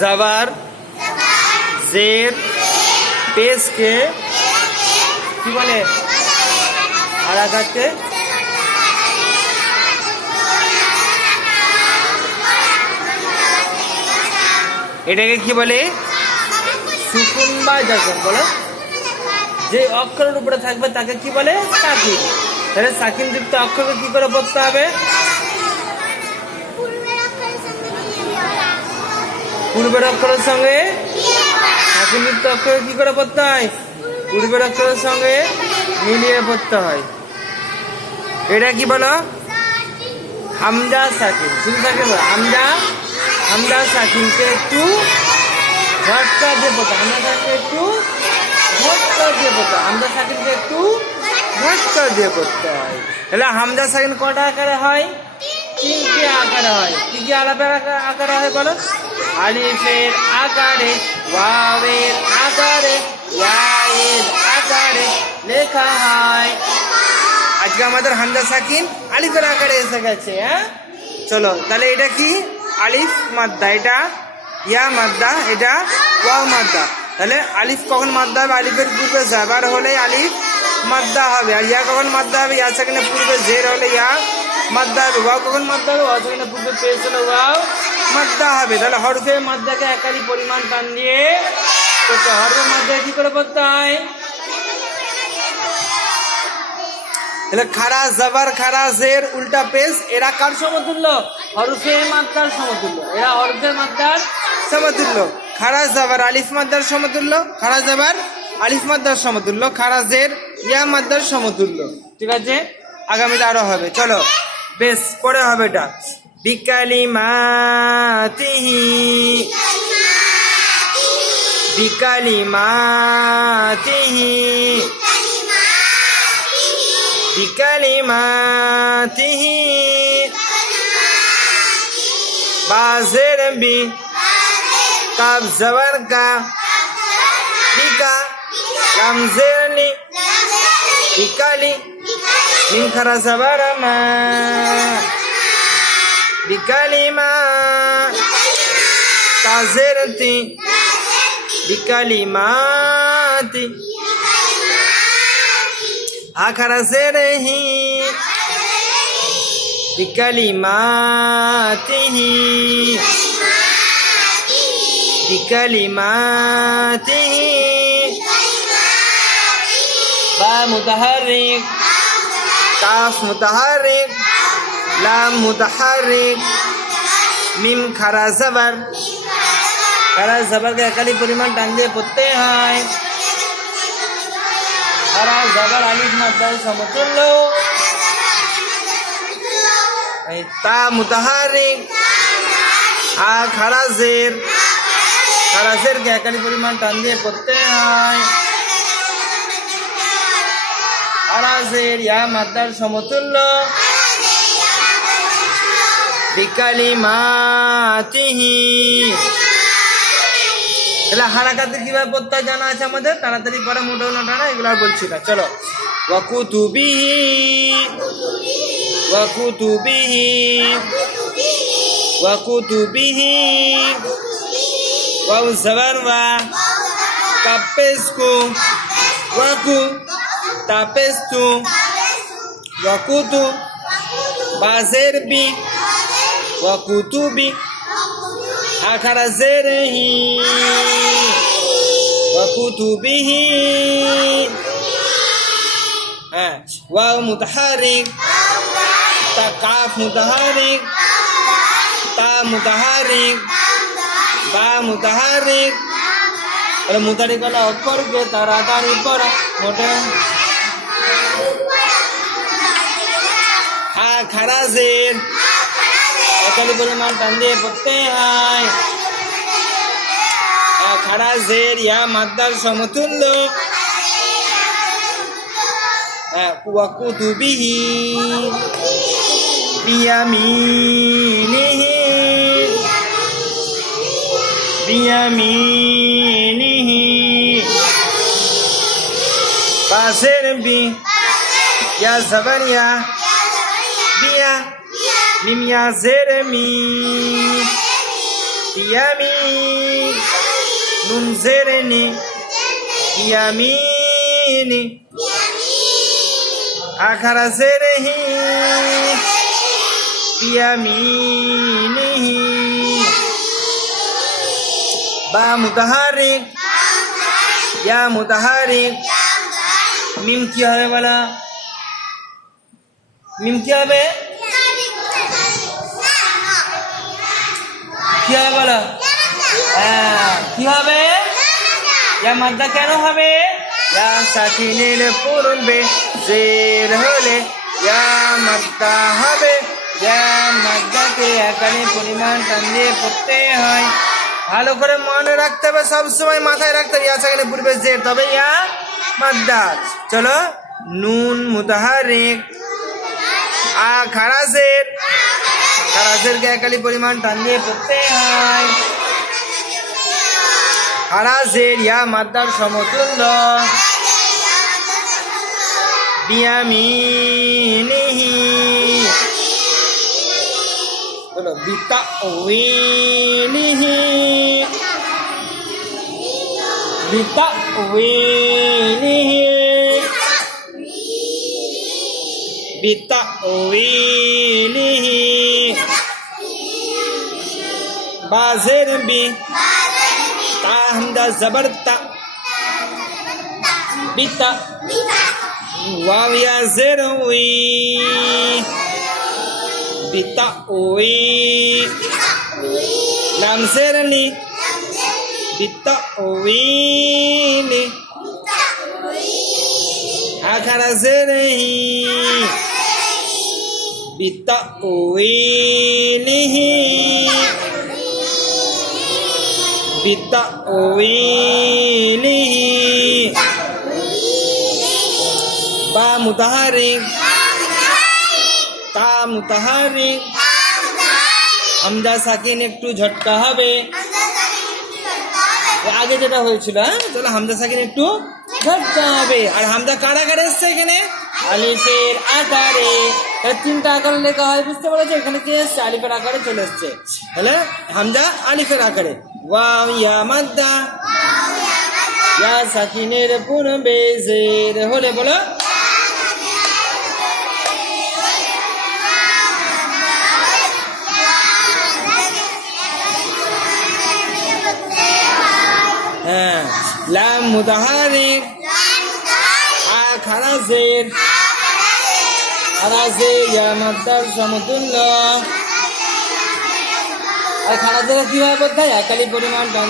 জাবার, জের পেশকে কি বলে? হারাঘাটকে এটাকে কি বলে? সুকুন বা যখন বলো। যে অক্ষরের উপরে থাকবে তাকে কি বলে? সাকিন তাহলে সাকিন যুক্ত অক্ষরকে কি করে পড়তে হবে? পূর্বের অক্ষরের সঙ্গে? সাকিন যুক্ত অক্ষর কি করে পড়তে হয়? পূর্বের অক্ষরের সঙ্গে মিলিয়ে পড়তে হয়। এটা কি বলো? হামজা সাকিন শুধু বলো, হামজা? হামজা সাকিনকে একটু ঝটকা দিয়ে পড়তে। হামজা সাকিনকে একটু ঝটকা দিয়ে পড়তে। হামজা সাকিনকে একটু ঝটকা দিয়ে পড়তে হয়। তাহলে হামজা সাকিন কটা আকারে হয়? তিনটি আকারে হয়। কি কি আলাদা আকা- আকারে হয় বলো? আলিফের আকারে, ওয়াওয়ের আকারে, ইয়ায়ের আকারে লেখা হয়। আজকে আমাদের হামজা সাকিন আলিফের আকারে এসে গেছে হ্যাঁ? চলো, তাহলে এটা কি? আলিফ মাদ্দা, এটা ইয়া মাদ্দা, এটা ওয়াও মাদ্দা। তাহলে আলিফ কখন মাদ্দা হবে? আলিফের পূর্বে জাবার হলে আলিফ মাদ্দা হবে। আর ইয়া কখন মাদ্দা হবে? ইয়া সেখানে পূর্বে জের হলে ইয়া মাদ্দা হবে। ওয়াও কখন মাদ্দা হবে? ওয়াও সেখানে পূর্বে পেশ ওয়াও মাদ্দা হবে। তাহলে হরফে মাদ্দাকে একাধিক পরিমাণ টান দিয়ে করতে হরফে মাদ্দা কি করে পড়তে হয়? তাহলে খারা, জাবার, খারা, জের, উল্টা পেশ, এরা কার সমতুল্য? হরফে মাদ্দার সমতুল্য। এরা হরফে মাদ্দার সমতুল্য। খারা, জাবার, আলিফ মাদ্দার সমতুল্য। খারা, জাবার, আলিফ মাদ্দার সমতুল্য। খারা, জের, ইয়া মাদ্দার সমতুল্য। ঠিক আছে? আগামীতে আরও হবে। চলো। বেশ, পরে হবে এটা। بكلماته بكلماته بكلماته बाजेर भी कब जबर का बिका। रमजेरनी बिकली। मिन खरा जबर मा। بكلمة تازرتي بكلماتي آخر سره بكلماته بكلماته با متحرك কাফ متحرك লাম মুতাহারিক মিম খারা জাবার। খারা জাবারকে একালি পরিমাণ টান দিয়ে পড়তে হয়। খারা জাবার আলিফ মাদ্দার সমতুল্য। তা মুতাহারিক আ খারা জের। খারা একালি পরিমাণ টান দিয়ে পড়তে হয়। খারা জের ইয়া মাদ্দার সমতুল্য। বিকালি মাতিহি তাহলে হারাকাতে কীভাবে পড়তে জানা আছে আমাদের? তাড়াতাড়ি পরে মোটো নোটানা এগুলো আর বলছি না। চলো। ওয়াকুতুবিহি। ওয়াকুতুবিহি। ওয়াকুতুবিহি। ওয়াউ জাবার ওয়া কাপেসকু ওয়াকু। তাপেস্তু। ওয়াকুতু। বাজের বি ওয়াকুতুবিহি হ্যাঁ ওয়াও মুতাহারিক তা কাফ মুতাহারিক তা মুতাহারিক বা মুতাহারিক তাহলে মুতাহারিক হলো অক্ষরকে তাড়াতাড়ি পড়া মোটে হা খারাজের একালি পরিমাণ টান দিয়ে পড়তে হয়। খারাজের ইয়া মাদ্দার সমতুল্য। ওয়াকুতুবিহি বিয়ামিনিহি। বিয়ামিনিহি। বাসের বি ইয়া জবরিয়া বিয়া মি ইয়ামি নুন জেরে নি ইয়ামিনি আখারা জেরে হি ইয়ামিনিহি বা মুতাহারিক ইয়া মুতাহারিক মিম কি হবে বলা মিম কি হবে কি হবে বলো? হ্যাঁ, কি হবে? মাদ্দা কেন হবে? সাকিনের পূরবে জের হলে মাদ্দা হবে। মাদ্দাকে একানে পরিমাণ টান পড়তে হয়। ভালো করে মনে রাখতে হবে সবসময় মাথায় রাখতে হবে। ইয়া সাকিনের পূর্বে জের তবে ইয়া মাদ্দা। চলো নুন মুতাহারিক আ খারাজের খারাজেরকে একালি পরিমাণ টান দিয়ে পড়তে হয়। খারাজের ইয়া মাদ্দার সমতুল্য। বিয়ামিনিহি। বলো বিতা ওইনিহি বিতা ওইনিহি بتأويله بازر بي تاہندہ زبرتا بتا واو یا زروی بتا اوی لام زرلی بتا اوی لی آخر زرہی بتأويله بتأويله বা মুতাহারিক তা মুতাহারিক হামজা সাকিন একটু ঝটকা হবে আগে যেটা হয়েছিল হ্যাঁ তাহলে হামজা সাকিন একটু ঝটকা হবে আর হামজা কার আকারে এসছে এখানে আলিফের আকারে তিনটা আকারে লেখা হয়, বুঝতে পেরেছ? এখানে কি আলিফের আকারে চলে এসছে। তাহলে হামজা আলিফের আকারে। ওয়াও ইয়া মাদ্দা। ইয়া সাকিনের পূর্বে জের হলে বলো। হ্যাঁ লাম মুতাহারিক আ খারাজের খারাজে ইয়া মাদ্দার সমতুল্য আর খারাজের কীভাবে পড়তে হয়। একালি পরিমাণ টান